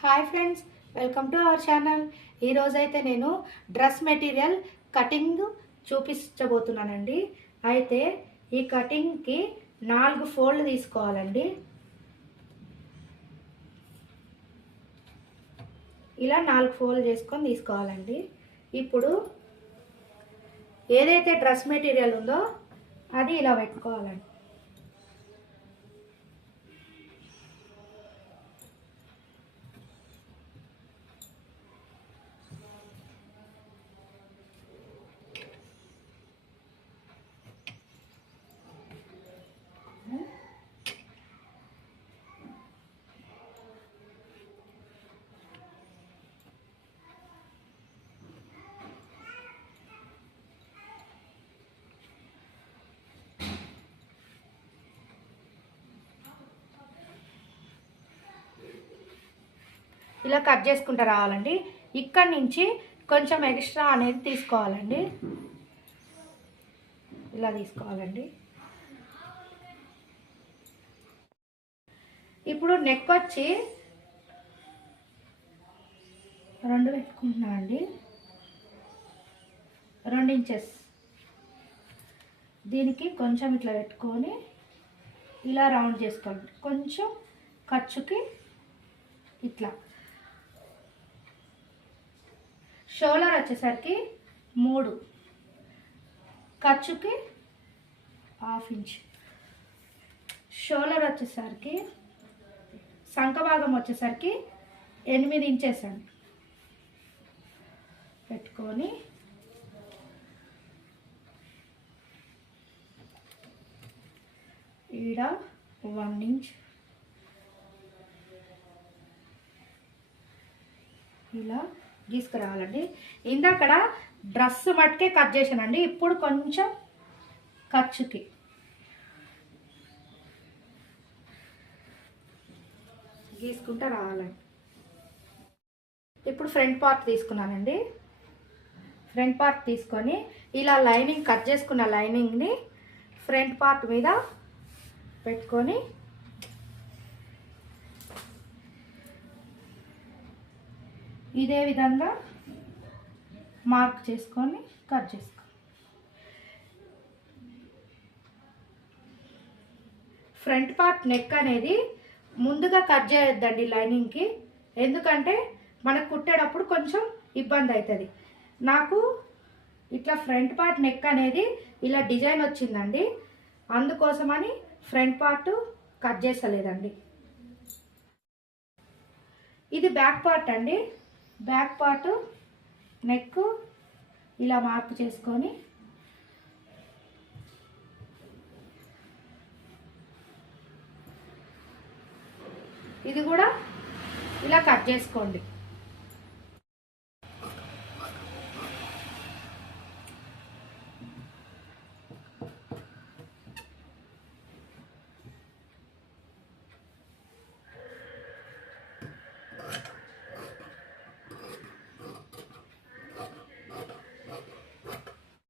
Hi friends, welcome to our channel. ఈరోజైతే నేను dress material cutting చూపించబోతున్నానండి. అయితే ఈ కటింగ్కి 4 ఫోల్డ్ తీసుకోవాలండి. ఇలా 4 ఫోల్డ్ చేసుకొని తీసుకోవాలండి. ఇప్పుడు ఏదైతే డ్రెస్ మెటీరియల్ ఉందో అది ఇలా పెట్టుకోవాలండి. ఇలా కట్ చేసుకుంటూ రావాలండి. ఇక్కడి నుంచి కొంచెం ఎక్స్ట్రా అనేది తీసుకోవాలండి. ఇలా తీసుకోవాలండి. ఇప్పుడు నెక్ వచ్చి 2 పెట్టుకుంటున్నా అండి. 2 ఇంచెస్. దీనికి కొంచెం ఇట్లా పెట్టుకొని ఇలా రౌండ్ చేసుకోవాలి. కొంచెం ఖర్చుకి ఇట్లా. షోల్డర్ వచ్చేసరికి 3, ఖర్చుకి 1/2 ఇంచ్. షోల్డర్ వచ్చేసరికి సంక భాగం వచ్చేసరికి 8 ఇంచెస్ అండి. పెట్టుకొని ఈడ 1 ఇంచ్ ఇలా గీసుకురావాలండి. ఇందాకడ డ్రెస్ మట్టుకే కట్ చేశానండి. ఇప్పుడు కొంచెం ఖర్చుకి గీసుకుంటూ రావాలండి. ఇప్పుడు ఫ్రంట్ పార్ట్ తీసుకున్నానండి. ఫ్రంట్ పార్ట్ తీసుకొని ఇలా లైనింగ్ కట్ చేసుకున్న లైనింగ్ని ఫ్రంట్ పార్ట్ మీద పెట్టుకొని ఇదే విధంగా మార్క్ చేసుకొని కట్ చేసుకో. ఫ్రంట్ పార్ట్ నెక్ అనేది ముందుగా కట్ చేయొద్దండి లైనింగ్కి. ఎందుకంటే మనకు కుట్టేటప్పుడు కొంచెం ఇబ్బంది అవుతుంది. నాకు ఇట్లా ఫ్రంట్ పార్ట్ నెక్ అనేది ఇలా డిజైన్ వచ్చిందండి. అందుకోసమని ఫ్రంట్ పార్ట్ కట్ చేసలేదండి. ఇది బ్యాక్ పార్ట్ అండి. బ్యాక్ పార్ట్ నెక్ ఇలా మార్క్ చేసుకొని ఇది కూడా ఇలా కట్ చేసుకోండి.